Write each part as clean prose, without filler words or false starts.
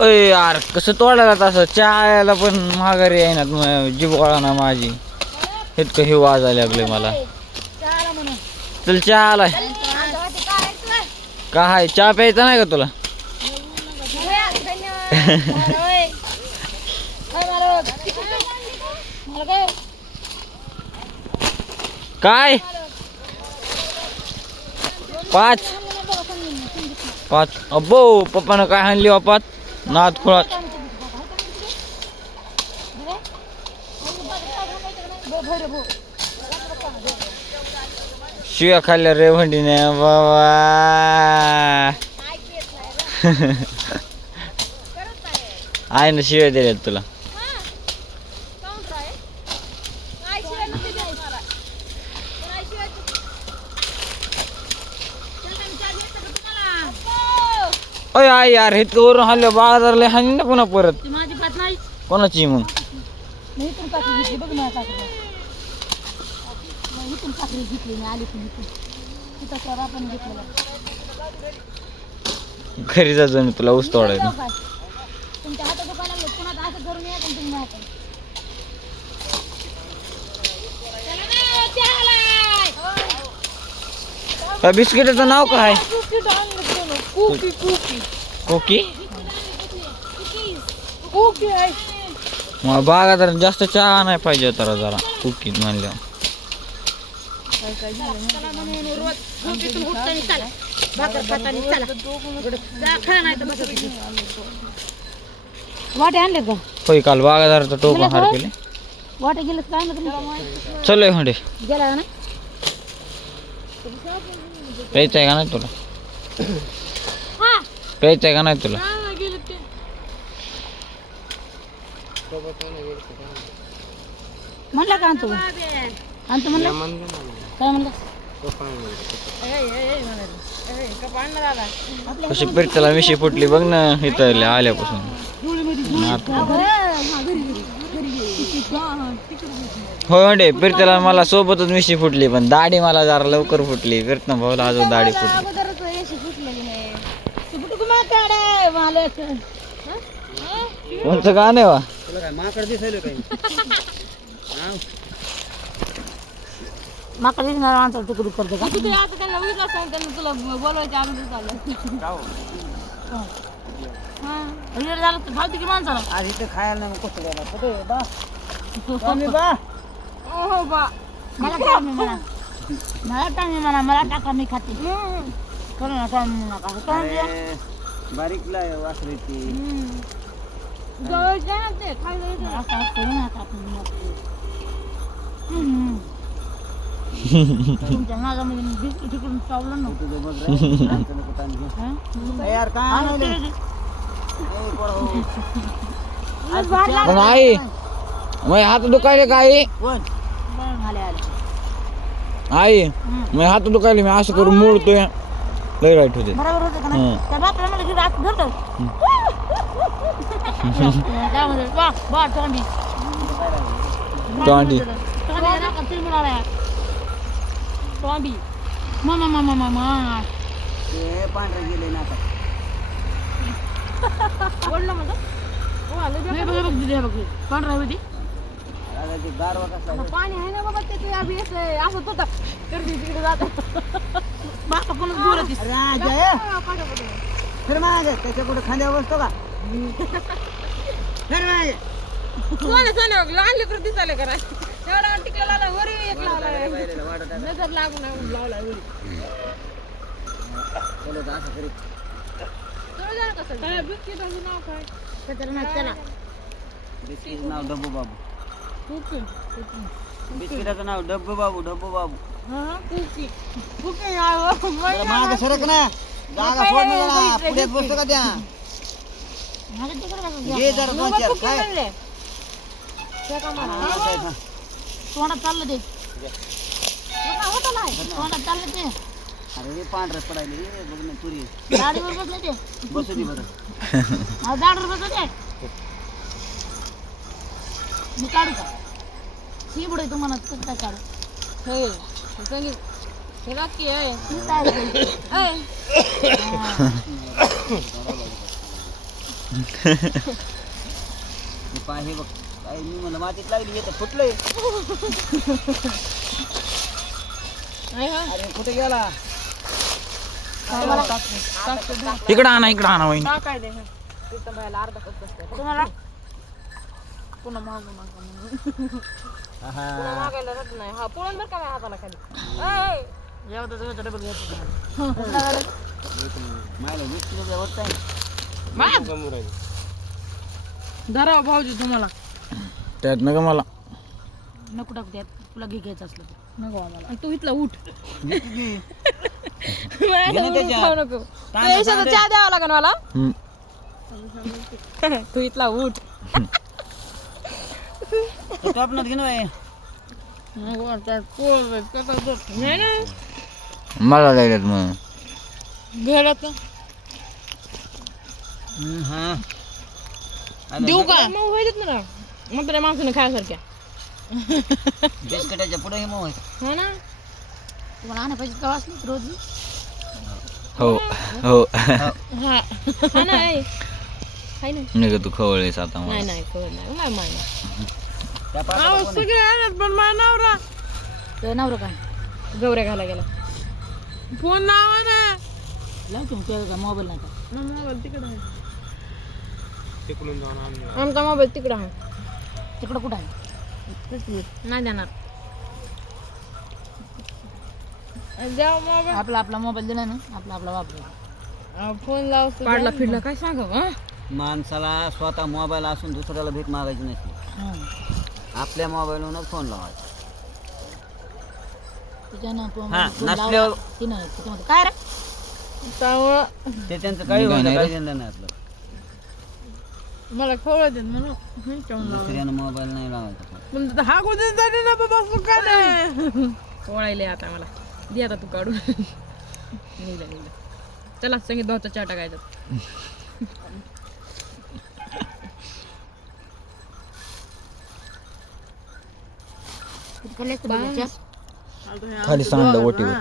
अय यार कसं तोडायला तसं चहाला पण माघारी आहे ना जीव ना माझी इतकं हे वाजायला लागले मला. चल चहा आलाय काय चहा प्यायचा नाही का तुला? काय 5 अब्बो पप्पानं काय आणली वापात नाद खुळात. शिव्या खाल्ल्या रे भंडीने बाबा. आहे ना शिव्या दिल्यात तुला. अय आई यार हे वरून हल्ल्या बाजारला हानी ना पुन्हा परत. कोणाची मग घरी जायचं मी तुला ऊस तोडायला. बिस्किटाचं नाव काय? कोकी मग बागा जास्त चहा नाही पाहिजे तर जरा कुकीत म्हणल्या. वाटे आणले का? होय काल बागादाराचं टोकन हार केले. वाटे गेले काय चल होंडे गेला ना प्यायचं आहे का नाही तुला? प्यायचं आहे का नाही तुला? म्हणला का आणतो म्हणलं काय म्हणलं कशी पिरताला मिशी फुटली बघ ना इथं आल्यापासून. होय म्हणजे पिरताला मला सोबतच मिशी फुटली पण दाढी मला जरा लवकर फुटली. फिरत भाऊला अजून दाढी फुटली. कोणतं गाणं वा माकडे दिसणार माणसाला तुकडू करते का? झालं तर फालतू की माणसाला आधी तर खायला नाही कसं द्यायला मला टाइम म्हणा मला टाइम म्हणा मला टाका मी खाते करू नका नका बारीकला वासरायची तुमच्या नागामध्ये बिस्किट तिकडून चावलं नव्हतं. पण आई मग हात दुखायले काय आई मग हात दुखायले मी असं करून मोडतोय लय राईट होते. बरोबर होतं का नाही? त्या बापरा मला की रात धरतो त्यामध्ये वा तोंडी तोंडी तोंडी मामा मामा मामा ते पांढरे गेले ना बोललं म्हणतो बघ पांढरा होती गारवा कसा पाणी आहे ना बाबा ते अभि असं होतं गर्दी तिकडे जात बाका पण बोलत फिर मागे त्याच्या कुठे खांद्यावर बसतो का फिर मागे लहान लेकर दिसायला करा एवढा टिकला लावला वरी एक लावला नजर लागून लावला वरी चलो असं करीत बिस्किटाचं नाव काय त्याला बिस्किटचं नाव डब्बू बाबू बिस्किटाचं नाव डब्बू बाबू मागे सरक ना जागा सोड ना पुढे बसतो का त्या घे जरा दोन चार काय तोंडात चाललं ते तोंडात चाललं ते अरे पांढरं पडायले बघ ना पुरी गाडीवर बसले ते बसू दे बरं गाडीवर बसले ते मी काढू का शिबड तुम्हाला काय काढू हे बाकी आहे हे पाय हे बघ काय मी म्हणलं मातीत लागली येतं फुटलंय. अरे कुठे गेला? इकडं आणा वहिनी. काय दे तिथं बायला अर्धा कप बसते तुम्हाला पुन्हा मागू नका म्हणून पुन्हा मागायला रट नाही. हा पोळून बरं का माझ्या हाताला खाली डबल मायला 20 किलो वरच आहे. धरा भाऊजी तुम्हाला त्यात नका मला. नको टाकू त्यात तुला घ्यायचं असलं तर. नको आम्हाला आणि तू इथला उठ त्याच्यात. खाऊ नको पैशाचा चहा द्यावा लागेल मला हम्म. तू इथला उठ टॉपनच घेऊन आहे. नाही ना मला जायल्यात मग. घरात हा देऊ का मग व्हायलेत ना मग तरी माणसाने खायसारख्या बिस्किटाच्या पुढे हे मग हो ना तुम्हाला आणा पाहिजे का असली रोज हो हो. हा हा नाही हाय ना नाही तू खवळेस आता मला. नाही नाही कळत नाही नाही माय त्या पात्राला कोण आहे? सगळे आलेत पण माझा नवरा तर नवरं काय गवऱ्या घाला गेला फोन लावा ना लावतो मग त्याचा मोबाईल नाही का मोबाईल तिकडे आहे आमचा मोबाईल तिकडे आहे तिकडं कुठं आहे नाही देणार द्या मोबाईल आपला आपला मोबाईल दिला ना आपला आपला वापरायचा. फोन लाव पाडला फिरला काय सांगा माणसाला स्वतः मोबाईल असून दुसऱ्याला भीक मागायची नसते. आपल्या मोबाईलवरच फोन लावायचा. त्याच्यानं हा, फोन नसल्यावर- लावला की नाही त्याच्यामध्ये काय रे त्यामुळं ते त्यांचं काही निघा होतं नाही काही रे. देणं नाही आपलं. मला देत म्हणून दुसऱ्यानं मोबाईल नाही लावायचा. तुमचं हा कुठे जाते ना बाबा कोळायले आता मला दे आता तू काढून निघलं चला संगीत भाऊचा चहा टाकायचा खाल्ले असते बघायच्या. खाली सांडलं ओटीवर.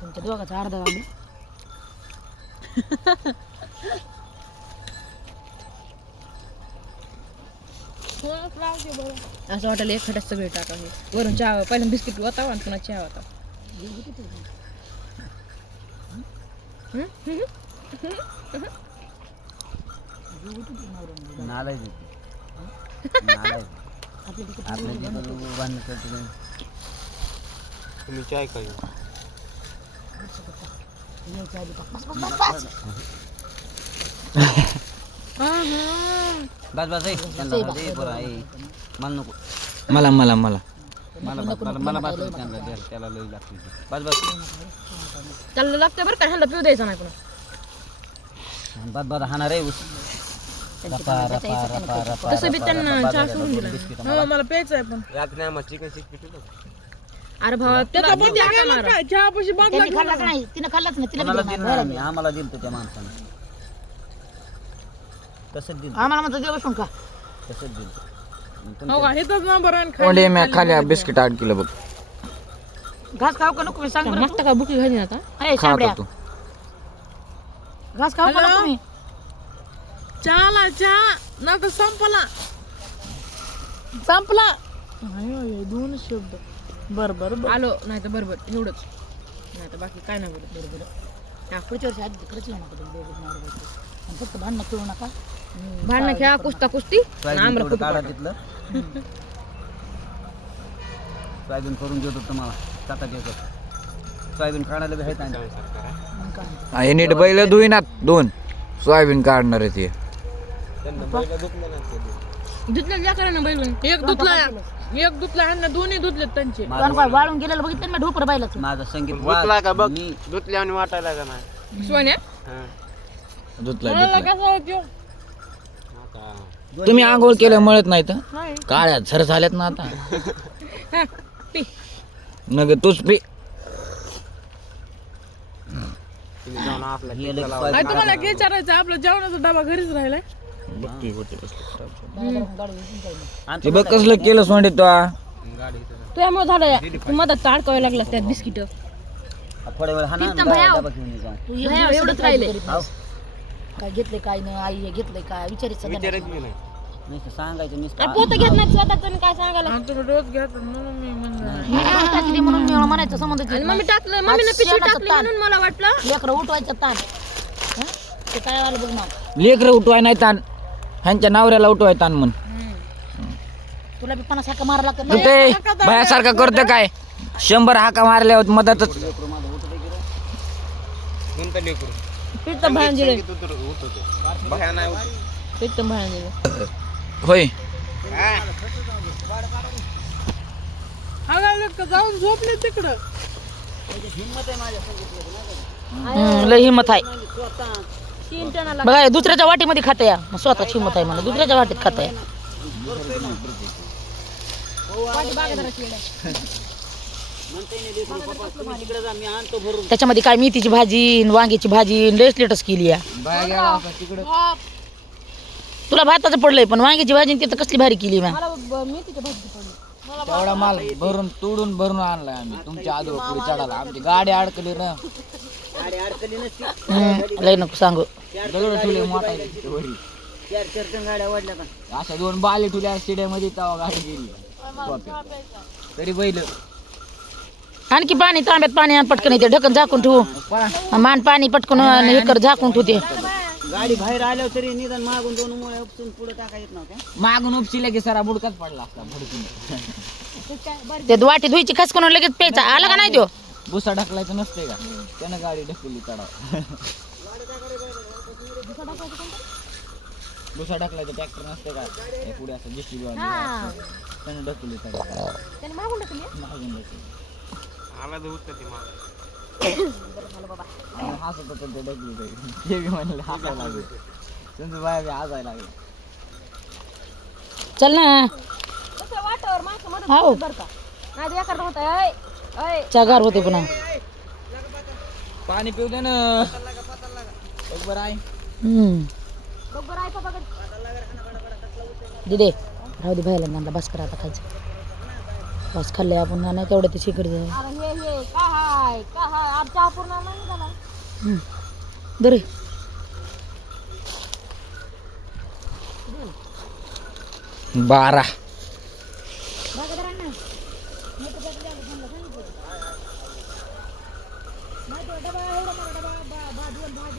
तुमच्या दोघाचा अर्धा गांडी असं वाटलं एक खटात सगळे टाका हे वरून चहा पहिल्यांदा बिस्किट होता आणि पुन्हा चहा होता नालायच आहे ते. नालायच. आपल्या तिकडं बांधणं करते नाही. यायच्या आधी बस बस बस बस बस बस ए, त्यांना राहू दे, बरं आहे. मला नको. मला मला मला मला बस त्यांना द्या, त्याला लई लागते. बस बस त्याला लागतं बरं का ह्याला पिऊ द्यायचं नाही पुन्हा बस बस हाणार आहे ऊस. रपा रपा रपा रपा तसं बी त्यांना चहा सोडून दिला बिस्किट मला प्यायचं आहे पण अरे भावा त्याला किती आटा मारा त्यांनी खाल्लाच नाही तिनं खाल्लाच नाही तिला बी कोणाला देणार. दिलं नाही आम्ही, आम्हाला दिलं त्या माणसाने. तसंच दिलं आम्हाला म्हणतो जेव्हा शंका तसंच दिलं. हो का हेच नंबर ओंडे मी खाली बिस्किट 8 किलो बघ. घास खाऊ का नको मी सांग बरं मागता का बुकी घाली आता ए खा शामड्या आता तू. घास खाऊ का नको मी चहाला चहा ना तर संपला दोन शब्द बर आलो नाही तर बरोबर एवढंच नाही तर बाकी काय नाही बोलत बरोबर पुढच्या वर्षी आधी खरंच येऊ नका तुम्ही दोघं नवरा बायको. आणि फक्त भांडणं करू नका भांडणं खेळा कुस्ता कुस्ती सोयाबीन तेवढं काढा तिथलं. सोयाबीन करून देतो तुम्हाला टाटा देतो. सोयाबीन काढायला बी आहेत आणि. मग काय हे नीट बैल धुईनात 2 सोयाबीन काढणार आहे ते. धुतल्या लेकरं ना बैल एक धुतला ह्यांना दोन्ही धुतलेत त्यांचे कारण काय वाळून गेलेलं बघितलं ना मी ढोपर बायलाच माझं संगीत वाद. मी सोन्या धुतला मला धुतला. कसं होतो तुम्ही आंघोळ केलं मळत नाही तर काळ्या झर झाल्यात ना आता. पी नग तूच पी. काय तुम्हाला काय विचारायचं आपलं जेवणाचा डबा घरीच राहिलाय ते बघ कसलं केलं सोंडे तो. त्यामुळे झालं मदत अडकावं लागलं त्यात बिस्किट थोड्या वेळ हा ना भैया. डबा घेऊन ये जाऊन. तू भैया, एवढंच राहिले. हाव. काय घेतलंय काय नाही आई हे घेतलंय काय विचारायचं नुसतं सांगायचं नुसतं पोत घेत नाही स्वतःच काय सांगायला तुम्ही डोस घ्यायचं म्हणून मी म्हणलं टाकली म्हणून मी म्हणायचं संबंध मम्मी टाकलं मम्मीने पिशवी टाकली म्हणून मला वाटलं लेकरं उठवायचं ताण हं? ते काय आलं बघणार लेकरं उठवाय नाही ताण ह्यांच्या नवऱ्याला उठवाय ताण म्हण तुला बी 50 हाका मारा लागतं कुठे बायासारखा करतो काय 100 हाका मारल्यावर मदतच पित्त भांजले पित्त भांजले होय जाऊन झोपले तिकडं लय हिंमत आहे 3 टनाला बघा हे दुसऱ्याच्या वाटीमध्ये खाता या स्वतःची हिंमत आहे मला दुसऱ्याच्या वाटीत खाता या वाटी बागेदाराची येडं. त्याच्यामध्ये काय मेथीची भाजी न वांग्याची भाजी न लयच लेटच केली या तुला भाताचं पडलंय पण वांग्याची भाजी न तिथं कसली भारी केली मॅम मला मेथीच्या भाजी पडली तेवढा माल भरून तोडून भरून आणलाय आम्ही तुमच्या आजोबा पुढे चढायला आमची गाडी अडकली ना गाडी अडकली नसती लय नको सांगू दगड ठेवले मोठा वरी 4 टन गाड्या वाढल्या का अशा 2 बाले ठेवल्या स्टेडियम तेव्हा गाडी गेली तरी बैल आणखी पाणी तांब्यात पाणी आण पटकन इथे ढक्कन झाकून ठेवू मान पाणी पटकन हे कर झाकून ठेवते गाडी बाहेर आल्यावर तरी निदान मागून 2 मुळे उपसून पुढे टाका येत नव्हत्या मागून उपशिले की सरा बुडकाच पडला असता भडकून ते वाटी धुईची खसकून लगेच प्यायचा आला का नाही तो भुसा ढकलायचं नसते का त्यानं गाडी ढकलली चढाव भुसा ढकलायचं ट्रॅक्टर नसते का हे पुढे असं जिस्टी त्यानं ढकलली चढाव त्याने मागून टाकली मागून ढकलली हसत होतं ते ढकली ते बी म्हणले हसायला लागले तुमचं बाया बी हसायला लागले चल ना तसं वाटावर माणसं मदत हाव. करतात बरं का नाही तर एखादं होतं ऐ ऐ चागार होते पुन्हा पाणी पिऊ दे ना एक बरं आहे बरोबर आहे बाबा दिदे राहू दे भायला म्हणला बस करा आता खायचं बस खाल्ले आपण नाही तेवढं ते शिकड अरे हे काय हाय आज चहा पूर्ण नाही झाला दरे बारा